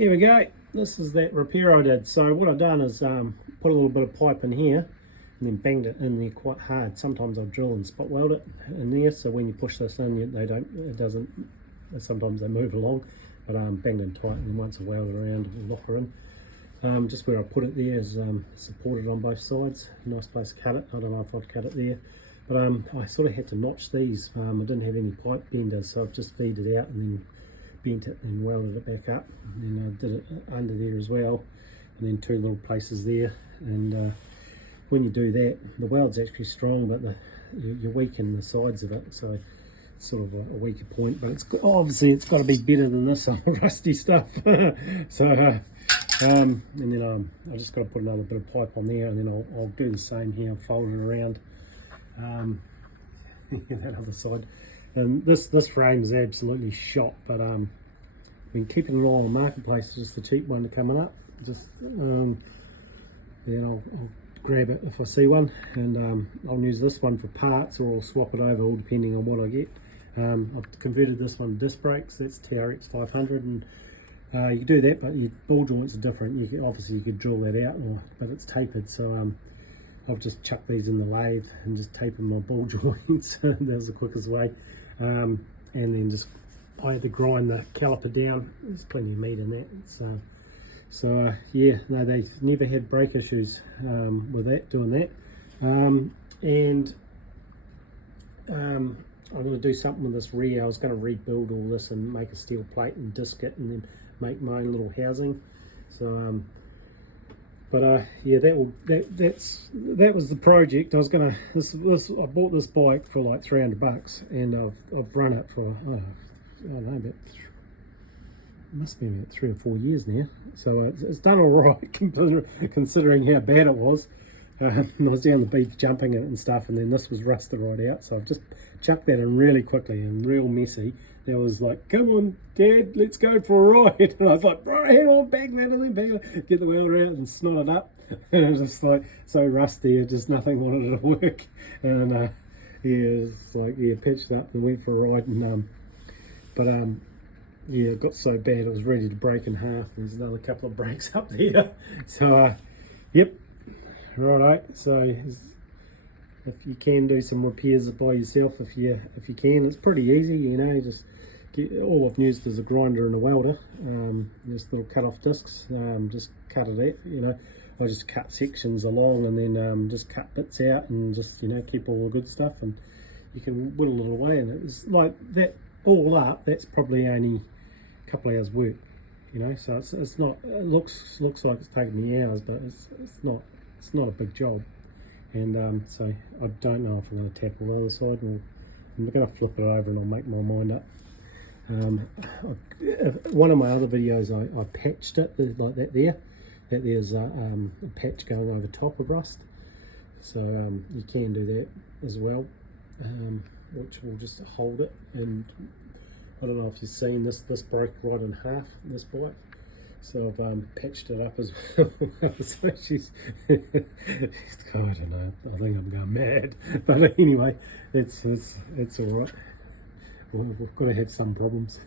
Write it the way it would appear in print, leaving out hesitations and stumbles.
here we go. This is that repair I did. So what I've done is put a little bit of pipe in here and then banged it in there quite hard. Sometimes I'll drill and spot weld it in there, so when you push this in, sometimes they move along, but banged in tight, and then once I weld it around, it'll lock her in. Just where I put it there is supported on both sides. Nice place to cut it. I don't know if I'd cut it there, but I sort of had to notch these. I didn't have any pipe benders, so I've just feed it out and then bent it and welded it back up, and then I did it under there as well, and then two little places there. And when you do that, the weld's actually strong, but you weaken the sides of it, so it's sort of a weaker point. But obviously it's got to be better than this old rusty stuff. So and then I just got to put another bit of pipe on there, and then I'll do the same here, fold it around that other side. And this frame is absolutely shot, but I've been keeping it all on the marketplace. It's just the cheap one coming up. Just then I'll grab it if I see one, and I'll use this one for parts, or I'll swap it over, all depending on what I get. I've converted this one to disc brakes. That's TRX 500, and you can do that, but your ball joints are different. Obviously you could drill that out, but it's tapered, so I've just chucked these in the lathe and just tapered my ball joints. That was the quickest way. And then I had to grind the caliper down. There's plenty of meat in that. So yeah, no, they've never had brake issues with doing that. I'm going to do something with this rear. I was going to rebuild all this and make a steel plate and disc it, and then make my own little housing. So yeah, that was the project. I was gonna I bought this bike for like $300, and I've run it for I don't know, about must be about 3 or 4 years now. So it's done all right considering how bad it was. I was down the beach jumping it and stuff, and then this was rusted right out. So I've just chucked that in really quickly and real messy. It was like, come on, Dad, let's go for a ride. And I was like, right, hang on, bang that, and then bang it, get the welder out and snot it up. And it was just like so rusty, just nothing wanted to work. And yeah, it was like, yeah, patched up and went for a ride. And yeah, it got so bad it was ready to break in half. There's another couple of breaks up there. So yep, righto. So if you can do some repairs by yourself, if you can, it's pretty easy, you know. Just all I've used is a grinder and a welder, just little cut off discs, just cut it out, you know. I just cut sections along, and then just cut bits out, and just, you know, keep all the good stuff, and you can whittle it away. And it's like that all up, that's probably only a couple of hours work, you know. So it's not, it looks like it's taken me hours, but it's not a big job. And so I don't know if I'm going to tackle the other side, or I'm going to flip it over and I'll make my mind up. One of my other videos I patched it like that there. There's a patch going over top of rust, so you can do that as well, which will just hold it. And I don't know if you've seen this broke right in half, this bike. So I've patched it up as well. So she's I don't know, I think I'm going mad. But anyway, it's all right. We've got to have some problems.